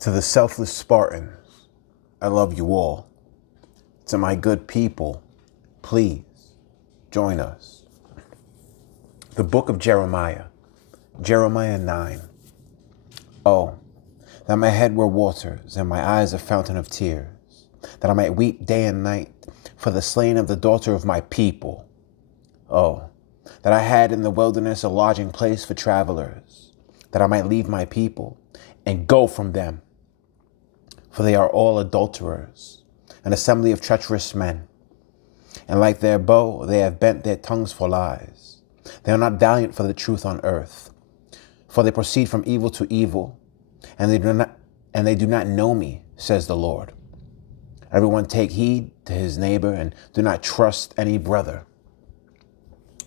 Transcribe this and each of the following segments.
To the selfless Spartans, I love you all. To my good people, please join us. The book of Jeremiah, Jeremiah 9. Oh, that my head were waters and my eyes a fountain of tears, that I might weep day and night for the slain of the daughter of my people. Oh, that I had in the wilderness a lodging place for travelers, that I might leave my people and go from them. For they are all adulterers, an assembly of treacherous men. And like their bow, they have bent their tongues for lies. They are not valiant for the truth on earth. For they proceed from evil to evil, and they do not know me, says the Lord. Everyone take heed to his neighbor, and do not trust any brother.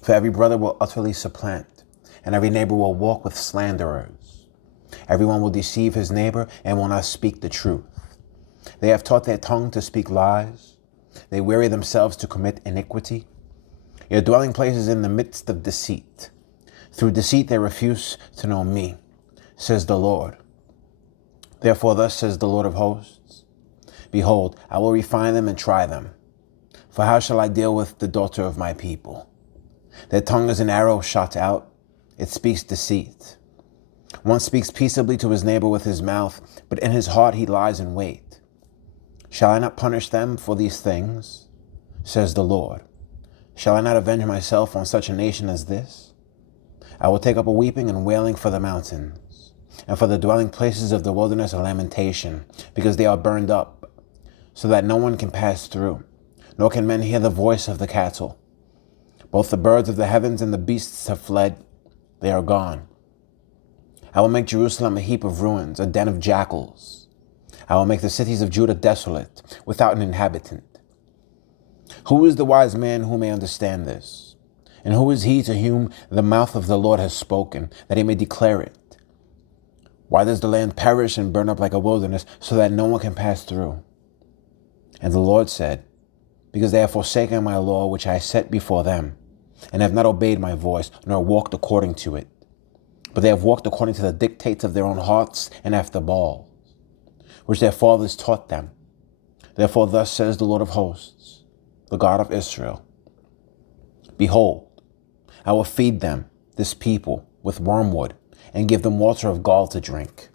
For every brother will utterly supplant, and every neighbor will walk with slanderers. Everyone will deceive his neighbor and will not speak the truth. They have taught their tongue to speak lies. They weary themselves to commit iniquity. Your dwelling place is in the midst of deceit. Through deceit they refuse to know me, says the Lord. Therefore thus says the Lord of hosts, behold, I will refine them and try them. For how shall I deal with the daughter of my people? Their tongue is an arrow shot out. It speaks deceit. One speaks peaceably to his neighbor with his mouth, but in his heart he lies in wait. Shall I not punish them for these things, says the Lord? Shall I not avenge myself on such a nation as this? I will take up a weeping and wailing for the mountains, and for the dwelling places of the wilderness a lamentation, because they are burned up, so that no one can pass through, nor can men hear the voice of the cattle. Both the birds of the heavens and the beasts have fled, they are gone. I will make Jerusalem a heap of ruins, a den of jackals. I will make the cities of Judah desolate, without an inhabitant. Who is the wise man who may understand this? And who is he to whom the mouth of the Lord has spoken, that he may declare it? Why does the land perish and burn up like a wilderness, so that no one can pass through? And the Lord said, because they have forsaken my law which I set before them, and have not obeyed my voice, nor walked according to it. But they have walked according to the dictates of their own hearts and after Baal, which their fathers taught them. Therefore thus says the Lord of hosts, the God of Israel, behold, I will feed them, this people, with wormwood, and give them water of gall to drink.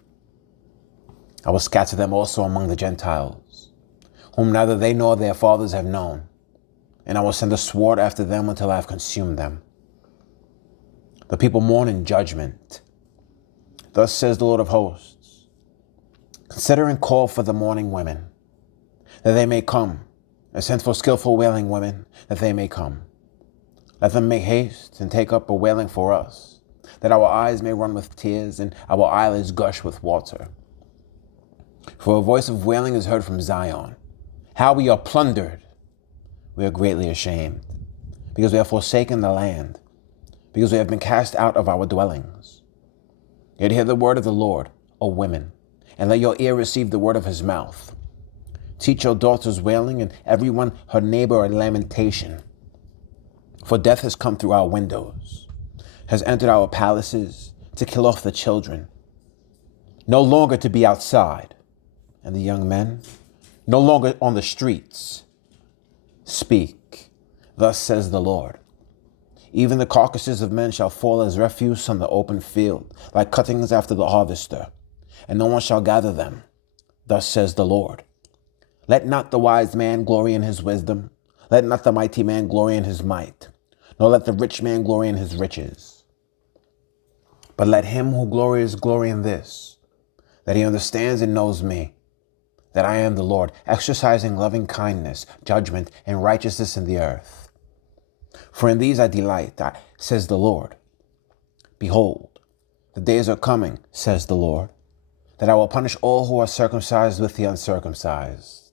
I will scatter them also among the Gentiles, whom neither they nor their fathers have known, and I will send a sword after them until I have consumed them. The people mourn in judgment. Thus says the Lord of hosts, consider and call for the mourning women, that they may come, and send for skillful wailing women, that they may come. Let them make haste and take up a wailing for us, that our eyes may run with tears and our eyelids gush with water. For a voice of wailing is heard from Zion. How we are plundered! We are greatly ashamed, because we have forsaken the land, because we have been cast out of our dwellings. Yet hear the word of the Lord, O women, and let your ear receive the word of his mouth. Teach your daughters wailing, and everyone her neighbor a lamentation. For death has come through our windows, has entered our palaces to kill off the children, no longer to be outside, and the young men no longer on the streets. Speak, thus says the Lord. Even the carcasses of men shall fall as refuse on the open field, like cuttings after the harvester, and no one shall gather them. Thus says the Lord. Let not the wise man glory in his wisdom, let not the mighty man glory in his might, nor let the rich man glory in his riches. But let him who glories glory in this, that he understands and knows me, that I am the Lord, exercising loving kindness, judgment, and righteousness in the earth. For in these I delight, says the Lord. Behold, the days are coming, says the Lord, that I will punish all who are circumcised with the uncircumcised.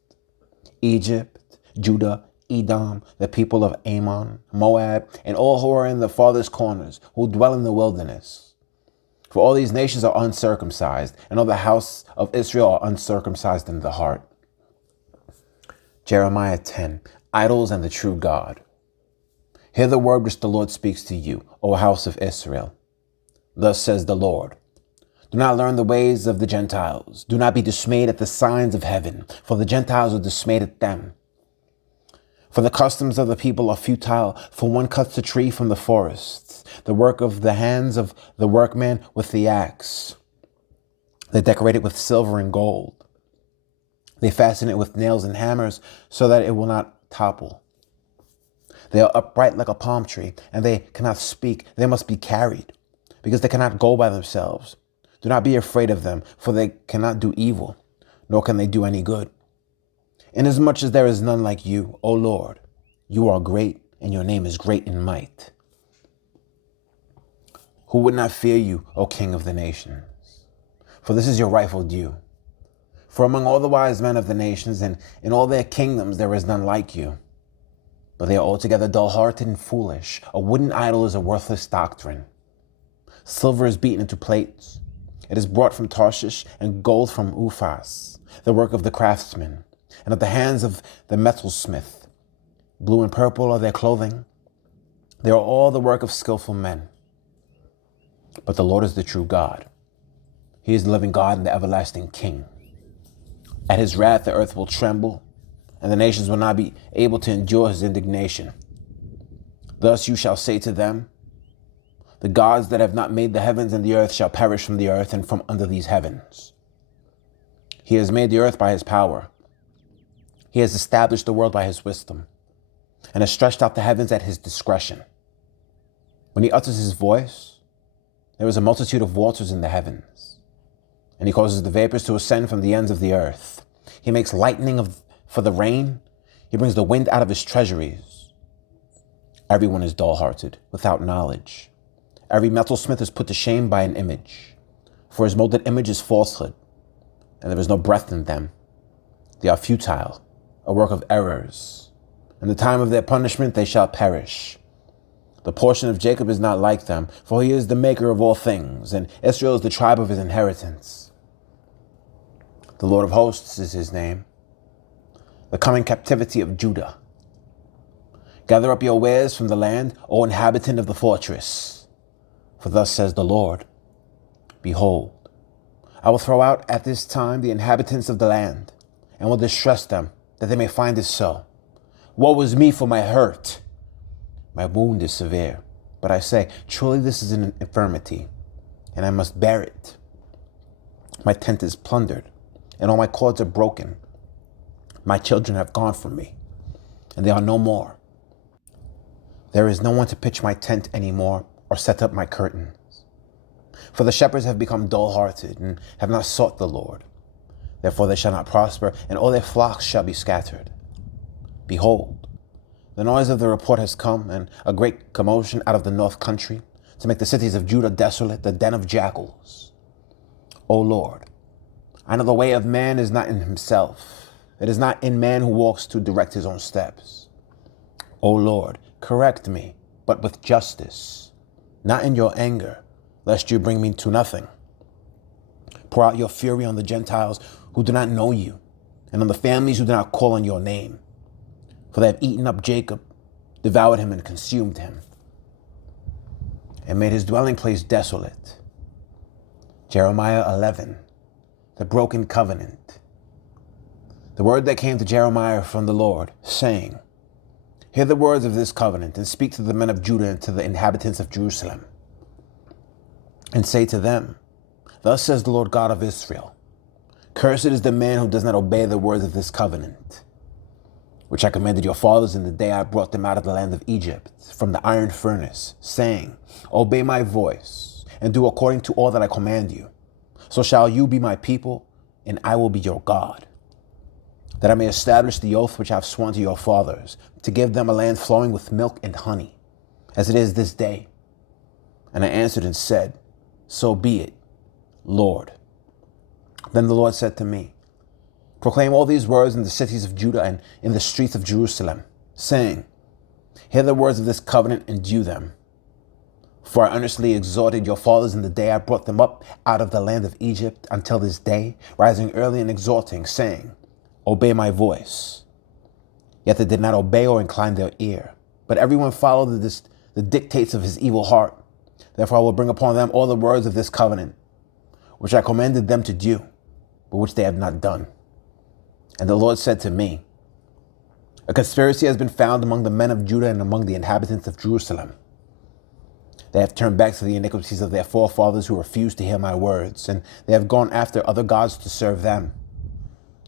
Egypt, Judah, Edom, the people of Ammon, Moab, and all who are in the farthest corners, who dwell in the wilderness. For all these nations are uncircumcised, and all the house of Israel are uncircumcised in the heart. Jeremiah 10, Idols and the True God. Hear the word which the Lord speaks to you, O house of Israel. Thus says the Lord, Do not learn the ways of the Gentiles. Do not be dismayed at the signs of heaven, for the Gentiles are dismayed at them. For the customs of the people are futile, for one cuts a tree from the forests, the work of the hands of the workman with the axe. They decorate it with silver and gold. They fasten it with nails and hammers so that it will not topple. They are upright like a palm tree, and they cannot speak. They must be carried, because they cannot go by themselves. Do not be afraid of them, for they cannot do evil, nor can they do any good. Inasmuch as there is none like you, O Lord, you are great, and your name is great in might. Who would not fear you, O King of the nations? For this is your rightful due. For among all the wise men of the nations, and in all their kingdoms, there is none like you. But they are altogether dull-hearted and foolish. A wooden idol is a worthless doctrine. Silver is beaten into plates. It is brought from Tarshish, and gold from Uphaz, the work of the craftsman, and of the hands of the metalsmith. Blue and purple are their clothing. They are all the work of skillful men. But the Lord is the true God. He is the living God and the everlasting King. At his wrath, the earth will tremble, and the nations will not be able to endure his indignation. Thus you shall say to them, the gods that have not made the heavens and the earth shall perish from the earth and from under these heavens. He has made the earth by his power. He has established the world by his wisdom, and has stretched out the heavens at his discretion. When he utters his voice, there is a multitude of waters in the heavens, and he causes the vapors to ascend from the ends of the earth. He makes lightning for the rain. He brings the wind out of his treasuries. Everyone is dull-hearted, without knowledge. Every metalsmith is put to shame by an image, for his molded image is falsehood, and there is no breath in them. They are futile, a work of errors. In the time of their punishment they shall perish. The portion of Jacob is not like them, for he is the maker of all things, and Israel is the tribe of his inheritance. The Lord of hosts is his name. The coming captivity of Judah. Gather up your wares from the land, O inhabitant of the fortress. For thus says the Lord, behold, I will throw out at this time the inhabitants of the land, and will distress them, that they may find it so. Woe is me for my hurt. My wound is severe, but I say, truly this is an infirmity, and I must bear it. My tent is plundered, and all my cords are broken. My children have gone from me, and they are no more. There is no one to pitch my tent any more, or set up my curtains. For the shepherds have become dull-hearted, and have not sought the Lord. Therefore they shall not prosper, and all their flocks shall be scattered. Behold, the noise of the report has come, and a great commotion out of the north country, to make the cities of Judah desolate, the den of jackals. O Lord, I know the way of man is not in himself. It is not in man who walks to direct his own steps. O Lord, correct me, but with justice, not in your anger, lest you bring me to nothing. Pour out your fury on the Gentiles who do not know you, and on the families who do not call on your name. For they have eaten up Jacob, devoured him and consumed him, and made his dwelling place desolate. Jeremiah 11, the broken covenant. The word that came to Jeremiah from the Lord, saying, hear the words of this covenant, and speak to the men of Judah and to the inhabitants of Jerusalem, and say to them, thus says the Lord God of Israel, cursed is the man who does not obey the words of this covenant, which I commanded your fathers in the day I brought them out of the land of Egypt, from the iron furnace, saying, obey my voice, and do according to all that I command you. So shall you be my people, and I will be your God. That I may establish the oath which I have sworn to your fathers, to give them a land flowing with milk and honey, as it is this day. And I answered and said, so be it, Lord. Then the Lord said to me, proclaim all these words in the cities of Judah and in the streets of Jerusalem, saying, hear the words of this covenant and do them. For I earnestly exhorted your fathers in the day I brought them up out of the land of Egypt until this day, rising early and exhorting, saying, obey my voice. Yet they did not obey or incline their ear, but everyone followed the dictates of his evil heart. Therefore I will bring upon them all the words of this covenant, which I commanded them to do, but which they have not done. And the Lord said to me, a conspiracy has been found among the men of Judah and among the inhabitants of Jerusalem. They have turned back to the iniquities of their forefathers who refused to hear my words, and they have gone after other gods to serve them.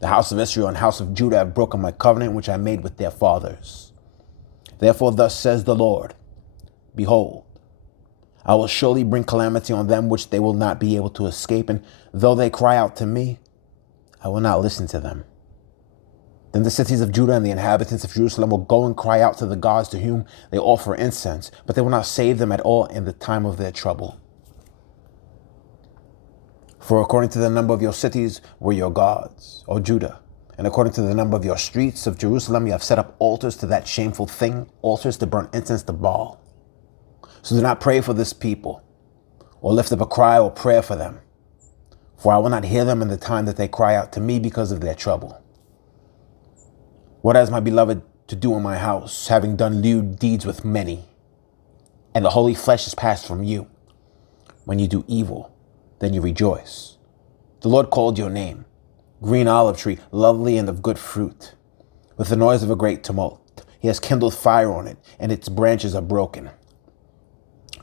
The house of Israel and house of Judah have broken my covenant which I made with their fathers. Therefore thus says the Lord, behold, I will surely bring calamity on them which they will not be able to escape, and though they cry out to me, I will not listen to them. Then the cities of Judah and the inhabitants of Jerusalem will go and cry out to the gods to whom they offer incense, but they will not save them at all in the time of their trouble. For according to the number of your cities were your gods, O Judah, and according to the number of your streets of Jerusalem, you have set up altars to that shameful thing, altars to burn incense to Baal. So do not pray for this people, or lift up a cry or prayer for them, for I will not hear them in the time that they cry out to me because of their trouble. What has my beloved to do in my house, having done lewd deeds with many? And the holy flesh is passed from you. When you do evil, then you rejoice. The Lord called your name, green olive tree, lovely and of good fruit. With the noise of a great tumult, he has kindled fire on it, and its branches are broken.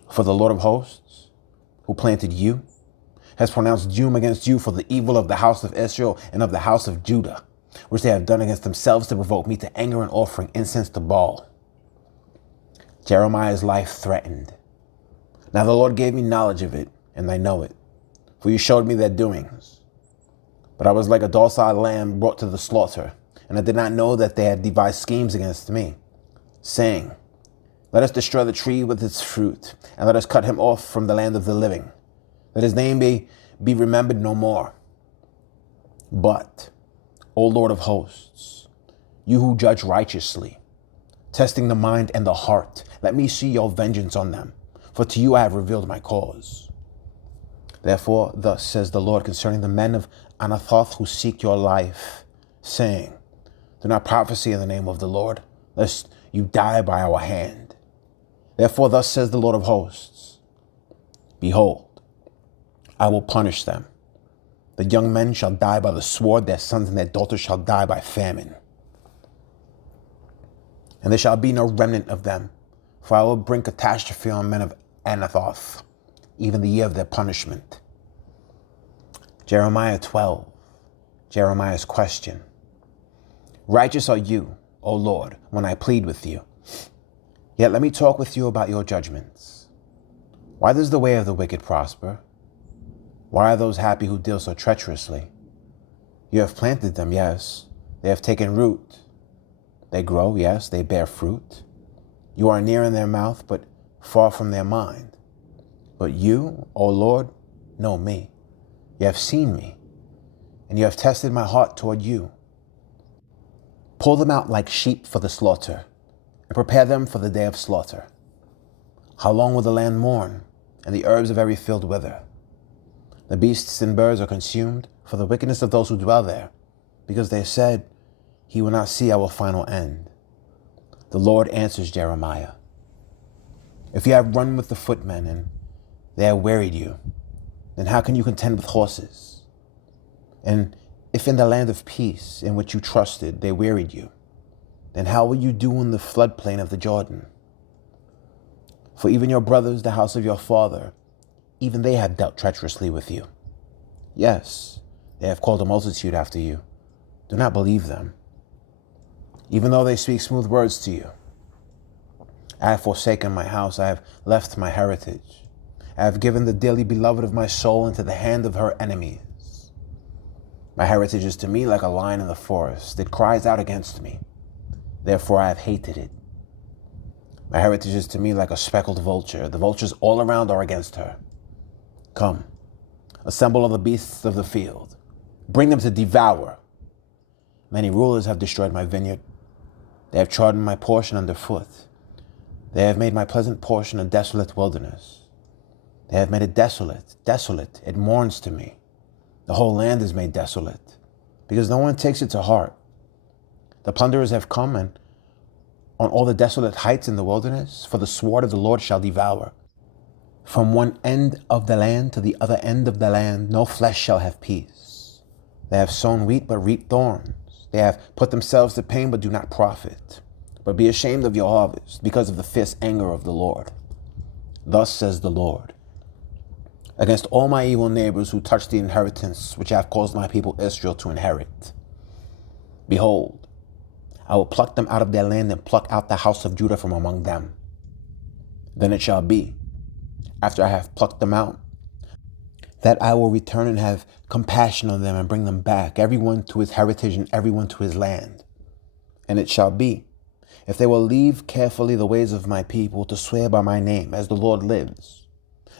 For the Lord of hosts, who planted you, has pronounced doom against you for the evil of the house of Israel and of the house of Judah, which they have done against themselves to provoke me to anger and offering incense to Baal. Jeremiah's life threatened. Now the Lord gave me knowledge of it, and I know it, for you showed me their doings. But I was like a docile lamb brought to the slaughter, and I did not know that they had devised schemes against me, saying, let us destroy the tree with its fruit, and let us cut him off from the land of the living, that his name may be remembered no more. But, O Lord of hosts, you who judge righteously, testing the mind and the heart, let me see your vengeance on them, for to you I have revealed my cause. Therefore, thus says the Lord concerning the men of Anathoth who seek your life, saying, do not prophesy in the name of the Lord, lest you die by our hand. Therefore, thus says the Lord of hosts, behold, I will punish them. The young men shall die by the sword, their sons and their daughters shall die by famine. And there shall be no remnant of them, for I will bring catastrophe on men of Anathoth, even the year of their punishment. Jeremiah 12, Jeremiah's question. Righteous are you, O Lord, when I plead with you. Yet let me talk with you about your judgments. Why does the way of the wicked prosper? Why are those happy who deal so treacherously? You have planted them, yes. They have taken root. They grow, yes. They bear fruit. You are near in their mouth, but far from their mind. But you, O Lord, know me. You have seen me, and you have tested my heart toward you. Pull them out like sheep for the slaughter, and prepare them for the day of slaughter. How long will the land mourn, and the herbs of every field wither? The beasts and birds are consumed for the wickedness of those who dwell there, because they said, he will not see our final end. The Lord answers Jeremiah, if you have run with the footmen and they have wearied you, then how can you contend with horses? And if in the land of peace in which you trusted they wearied you, then how will you do in the floodplain of the Jordan? For even your brothers, the house of your father, even they have dealt treacherously with you. Yes, they have called a multitude after you. Do not believe them, even though they speak smooth words to you. I have forsaken my house, I have left my heritage. I have given the dearly beloved of my soul into the hand of her enemies. My heritage is to me like a lion in the forest. It cries out against me. Therefore I have hated it. My heritage is to me like a speckled vulture. The vultures all around are against her. Come, assemble all the beasts of the field. Bring them to devour. Many rulers have destroyed my vineyard. They have trodden my portion underfoot. They have made my pleasant portion a desolate wilderness. They have made it desolate, desolate. It mourns to me. The whole land is made desolate, because no one takes it to heart. The plunderers have come, and on all the desolate heights in the wilderness, for the sword of the Lord shall devour. From one end of the land to the other end of the land, no flesh shall have peace. They have sown wheat, but reap thorns. They have put themselves to pain, but do not profit. But be ashamed of your harvest, because of the fierce anger of the Lord. Thus says the Lord, against all my evil neighbors who touch the inheritance which I have caused my people Israel to inherit. Behold, I will pluck them out of their land and pluck out the house of Judah from among them. Then it shall be, after I have plucked them out, that I will return and have compassion on them and bring them back, everyone to his heritage and everyone to his land. And it shall be, if they will leave carefully the ways of my people to swear by my name, as the Lord lives,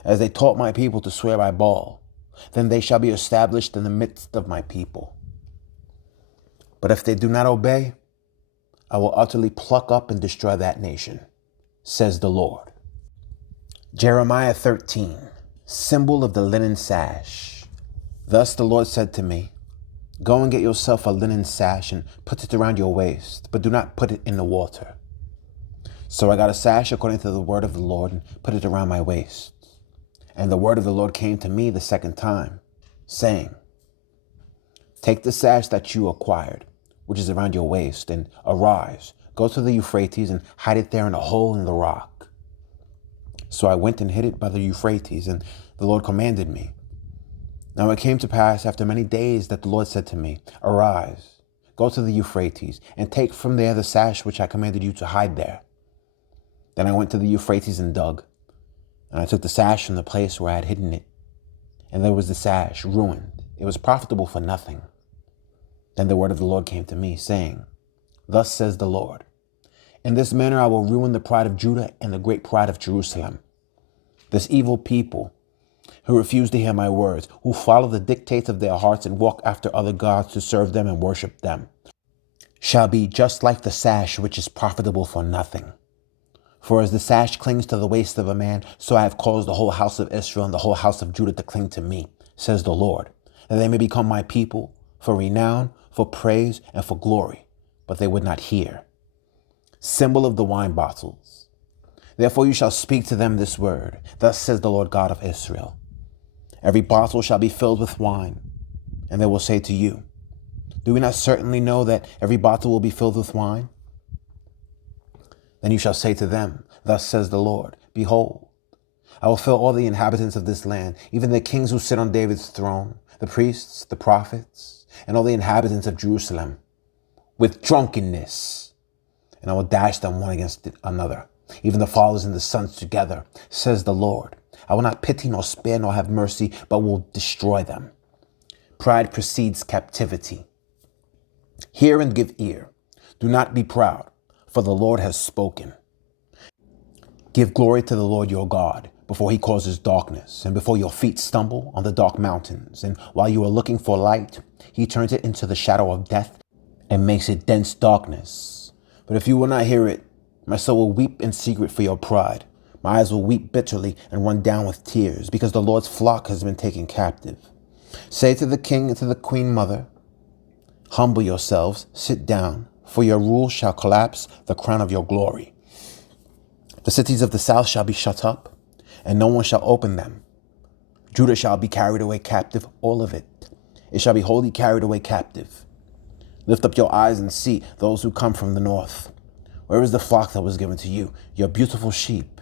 as they taught my people to swear by Baal, then they shall be established in the midst of my people. But if they do not obey, I will utterly pluck up and destroy that nation, says the Lord. Jeremiah 13, symbol of the linen sash. Thus the Lord said to me, go and get yourself a linen sash and put it around your waist, but do not put it in the water. So I got a sash according to the word of the Lord and put it around my waist. And the word of the Lord came to me the second time, saying, take the sash that you acquired, which is around your waist, and arise, go to the Euphrates and hide it there in a hole in the rock. So I went and hid it by the Euphrates, and the Lord commanded me. Now it came to pass after many days that the Lord said to me, arise, go to the Euphrates, and take from there the sash which I commanded you to hide there. Then I went to the Euphrates and dug, and I took the sash from the place where I had hidden it. And there was the sash, ruined. It was profitable for nothing. Then the word of the Lord came to me, saying, thus says the Lord, in this manner I will ruin the pride of Judah and the great pride of Jerusalem. This evil people, who refuse to hear my words, who follow the dictates of their hearts and walk after other gods to serve them and worship them, shall be just like the sash which is profitable for nothing. For as the sash clings to the waist of a man, so I have caused the whole house of Israel and the whole house of Judah to cling to me, says the Lord, that they may become my people, for renown, for praise, and for glory. But they would not hear. Symbol of the wine bottles. Therefore you shall speak to them this word. Thus says the Lord God of Israel. Every bottle shall be filled with wine. And they will say to you, do we not certainly know that every bottle will be filled with wine? Then you shall say to them, thus says the Lord, behold, I will fill all the inhabitants of this land, even the kings who sit on David's throne, the priests, the prophets, and all the inhabitants of Jerusalem, with drunkenness. And I will dash them one against another, even the fathers and the sons together, says the Lord. I will not pity nor spare nor have mercy, but will destroy them. Pride precedes captivity. Hear and give ear. Do not be proud, for the Lord has spoken. Give glory to the Lord your God, before he causes darkness, and before your feet stumble on the dark mountains. And while you are looking for light, he turns it into the shadow of death and makes it dense darkness. But if you will not hear it, my soul will weep in secret for your pride. My eyes will weep bitterly and run down with tears, because the Lord's flock has been taken captive. Say to the king and to the queen mother, humble yourselves, sit down, for your rule shall collapse the crown of your glory. The cities of the south shall be shut up, and no one shall open them. Judah shall be carried away captive, all of it. It shall be wholly carried away captive. Lift up your eyes and see those who come from the north. Where is the flock that was given to you, your beautiful sheep?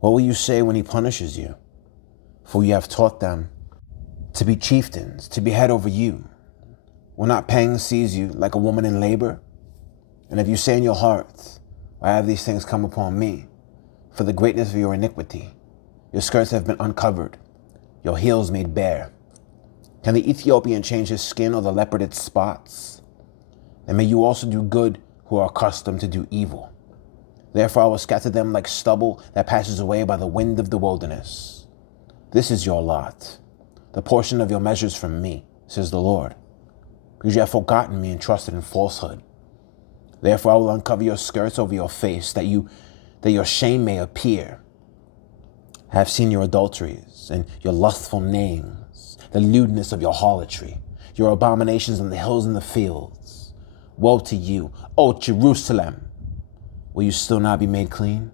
What will you say when he punishes you? For you have taught them to be chieftains, to be head over you. Will not pangs seize you like a woman in labor? And if you say in your heart, why have these things come upon me? For the greatness of your iniquity, your skirts have been uncovered, your heels made bare. Can the Ethiopian change his skin or the leopard its spots? And may you also do good who are accustomed to do evil. Therefore I will scatter them like stubble that passes away by the wind of the wilderness. This is your lot, the portion of your measures from me, says the Lord, because you have forgotten me and trusted in falsehood. Therefore I will uncover your skirts over your face, that your shame may appear. I have seen your adulteries and your lustful names, the lewdness of your harlotry, your abominations on the hills and the fields. Woe to you, O Jerusalem! Will you still not be made clean?